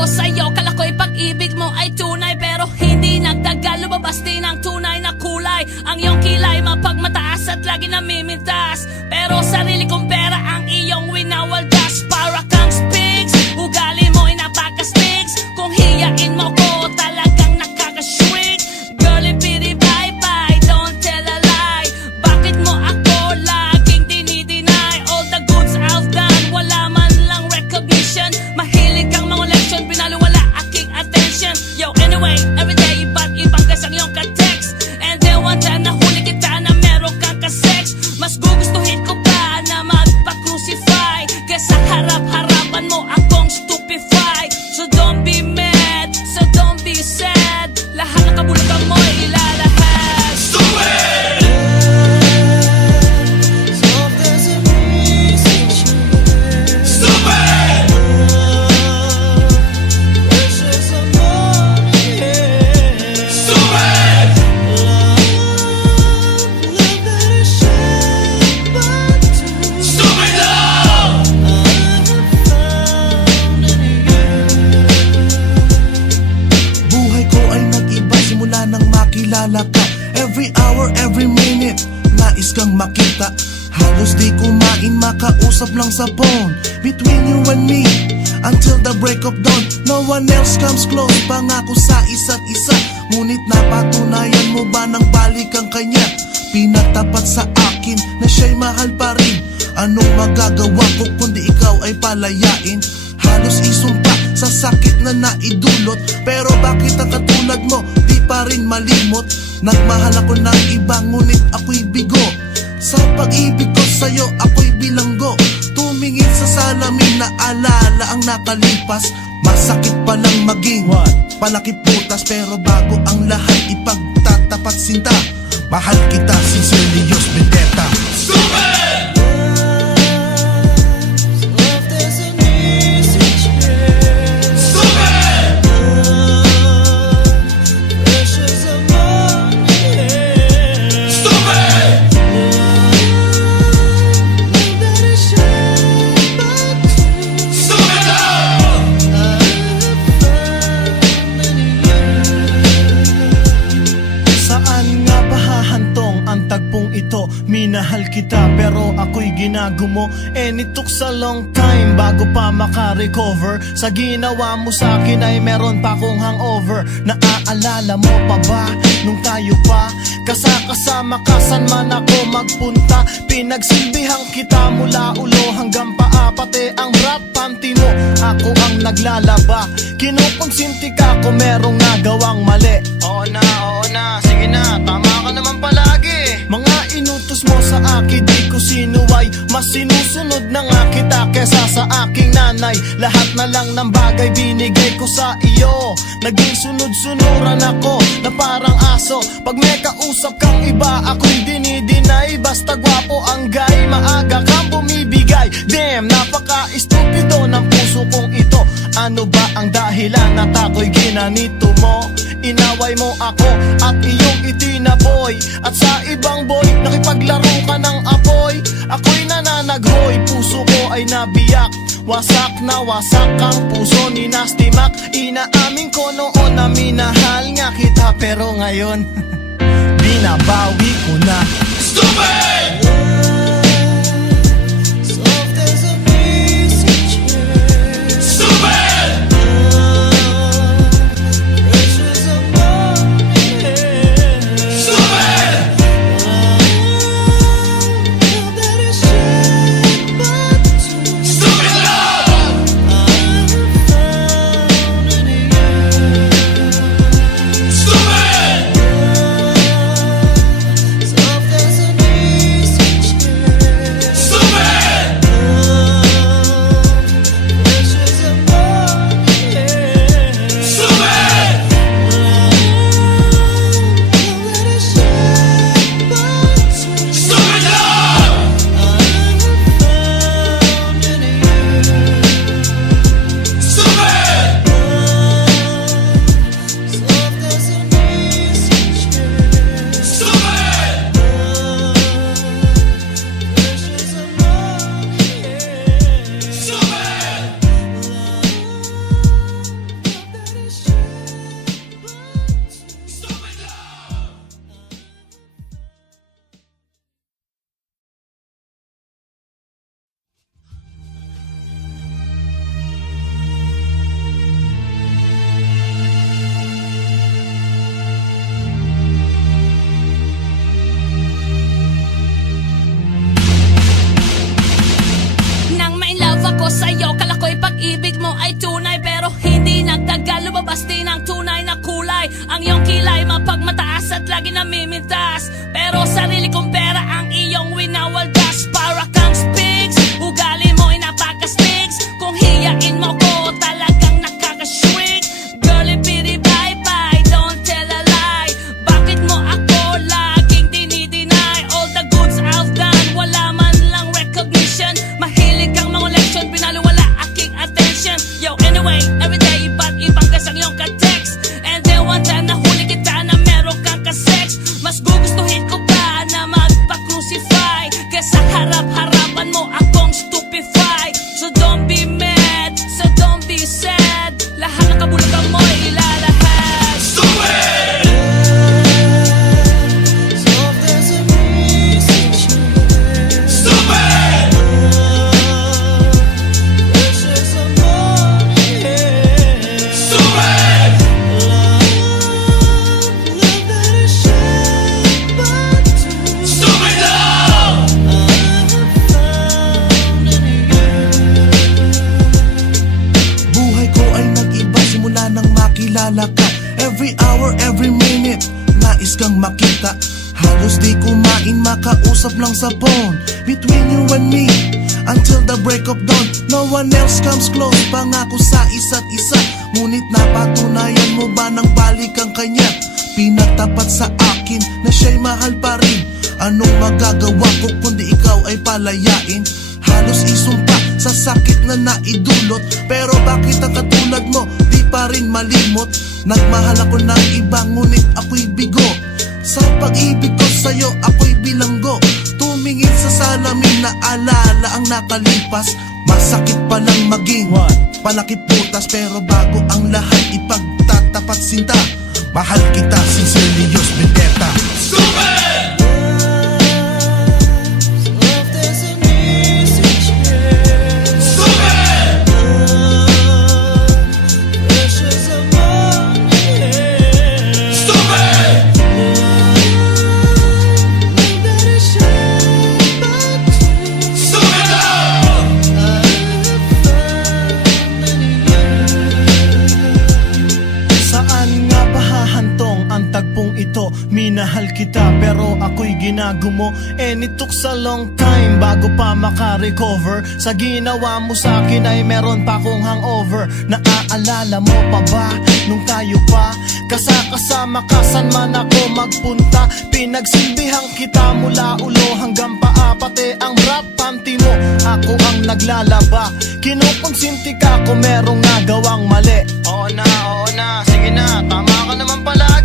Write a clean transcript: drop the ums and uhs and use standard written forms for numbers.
ko sa'yo, kala ko'y pag-ibig mo ay tunay, pero hindi nagtagal, lumabas din ang tunay na kulay. Ang iyong kilay mapagmataas at lagi namimintas, pero sarili kong pera ang iyong winawaldas. Para kang Sphinx, ugali mo ay napaka-stinks. Kung hiyain mo ko, talagang nakaka-shrink. Girlie, pity, bye-bye, don't tell a lie. Bakit mo ako laging dinideny? All the goods I've done, wala man lang recognition. Mahilig kang mga leksyon, pinaliwala aking attention. Yo, anyway, everyday, iba't ibang gas ang iyong ka-text. And then one time nahuli kita na meron kang ka-sex. Mas gugustuhin ko pa na magpa-crucify kesa harap-harapan mo akong stupefy. So don't be mad, so don't be sad. Lahat ng kabulutan mo ay ilalahad. Stupid! Kilala ka, every hour, every minute nais kang makita. Halos di kumain, makausap lang sa phone. Between you and me, until the break of dawn. No one else comes close, pangako sa isa't isa. Ngunit napatunayan mo ba nang balik ang kanya? Pinatapat sa akin na siya'y mahal pa rin. Anong magagawa ko kundi ikaw ay palayain? Halos isumpa sa sakit na naidulot, pero bakit ang katulad mo di pa rin malimot? Nagmahal ako ng iba ngunit ako'y bigo. Sa pag-ibig ko sa'yo ako'y bilanggo. Tumingin sa salamin na alala ang nakalipas. Masakit palang maging palakip butas, pero bago ang lahat ipagtatapat sinta. Mahal kita sincerely, Diyos Vendetta. Stupid! Minahal kita pero ako'y ginagumo, and it took a long time bago pa makarecover. Sa ginawa mo sa'kin ay meron pa kong hangover. Naaalala mo pa ba nung tayo pa kasama ka saan man ako magpunta? Pinagsilbihan kita mula ulo hanggang paa, pati ang rap panty mo ako ang naglalaba. Kinukonsinti ka kung merong nagawang mali. Oo na, sige na, tama ka naman palagi. Mga inutos mo sa akin di ko sinuway, mas sinusunod na nga kita kesa sa aking nanay. Lahat na lang ng bagay binigay ko sa iyo. Naging sunod-sunuran ako na parang aso. Pag may kausap kang iba ako'y dinidinay. Basta gwapo ang guy, maaga kang bumibigay. Damn, napaka-estupido ng puso kong ito. Ano ba ang dahilan at ako'y ginanito mo? Inaway mo ako at iyong itinaboy, at sa ibang boy nakipaglaro ka ng apoy. Ako'y nananaghoy, puso ko ay nabiyak. Wasak na wasak ang puso ni Nasty Mac. Inaamin ko noon na minahal nga kita, pero ngayon binabawi ko na. Stupid! Halos di kumain, makausap lang sa phone. Between you and me, until the break of dawn. No one else comes close, pangako sa isa't isa. Ngunit napatunayan mo ba nang balik ang kanya? Pinagtapat sa akin na siya'y mahal pa rin. Anong magagawa ko kundi ikaw ay palayain? Halos isumpa sa sakit na naidulot. Pero bakit ang katulad mo di pa rin malimot? Nagmahal ako ng iba ngunit ako'y bigo. Sa pag-ibig ko sa'yo ako'y bilanggo. Tumingin sa salamin na alala ang nakalipas. Masakit palang maging palakip butas. Pero bago ang lahat ipagtatapat sinta. Mahal kita, sincerely yours, Vendetta. Ito, minahal kita pero ako'y ginagumo. And it took a long time bago pa makarecover. Sa ginawa mo sa akin ay meron pa akong hangover. Naaalala mo pa ba nung tayo pa kasama ka saan man ako magpunta? Pinagsilbihan kita mula ulo hanggang paa. Pati ang rap panty mo, ako ang naglalaba. Kinukonsinti ka kung merong nagawang mali. Oo na, sige na, tama ka naman pala.